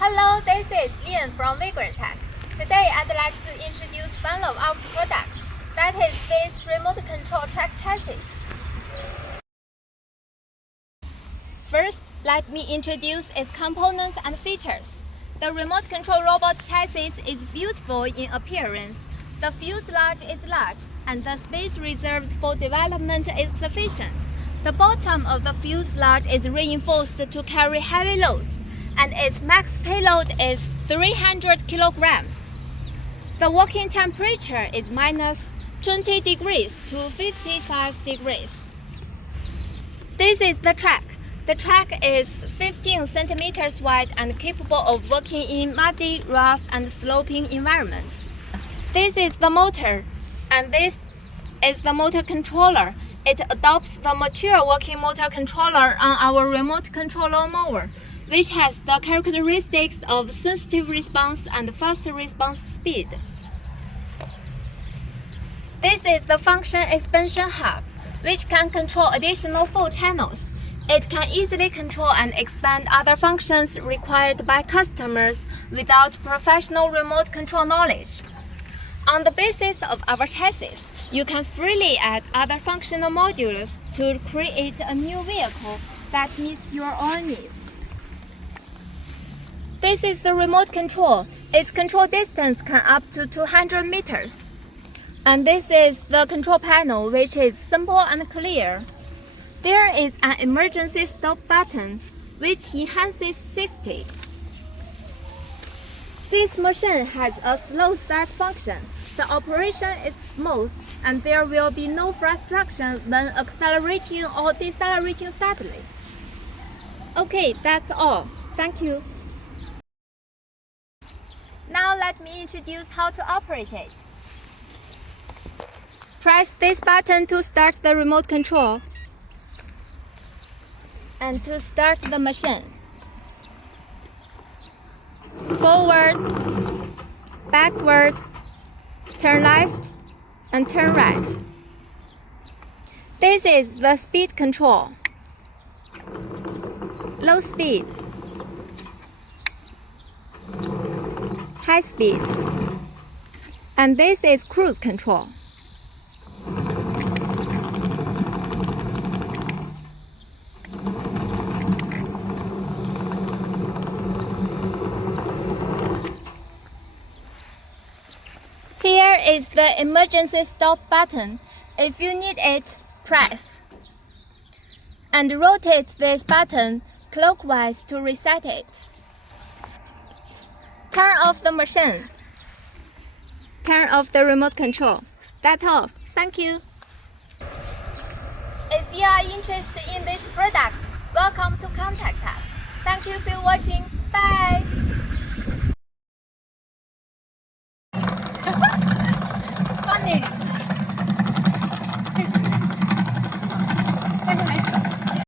Hello, this is Ian from Vigor Tech. Today I'd like to introduce one of our products, that is this remote control track chassis. First, let me introduce its components and features. The remote control robot chassis is beautiful in appearance. The fuselage is large, and the space reserved for development is sufficient. The bottom of the fuselage is reinforced to carry heavy loads, and its max payload is 300 kilograms. The working temperature is minus 20 degrees to 55 degrees. This is the track. The track is 15 centimeters wide and capable of working in muddy, rough, and sloping environments. This is the motor, and this is the motor controller. It adopts the mature working motor controller on our remote controller mower, which has the characteristics of sensitive response and fast response speed. This is the function expansion hub, which can control additional 4 channels. It can easily control and expand other functions required by customers without professional remote control knowledge. On the basis of our chassis, you can freely add other functional modules to create a new vehicle that meets your own needs. This is the remote control. Its control distance can up to 200 meters. And this is the control panel, which is simple and clear. There is an emergency stop button, which enhances safety. This machine has a slow start function. The operation is smooth, and there will be no frustration when accelerating or decelerating suddenly. Okay, that's all. Thank you. Now let me introduce how to operate it. Press this button to start the remote control and to start the machine. Forward, backward, turn left, and turn right. This is the speed control. Low speed, high speed, and this is cruise control. Here is the emergency stop button. If you need it, press and rotate this button clockwise to reset it. Turn off the machine. Turn off the remote control. That's all. Thank you. If you are interested in this product, welcome to contact us. Thank you for watching. Bye.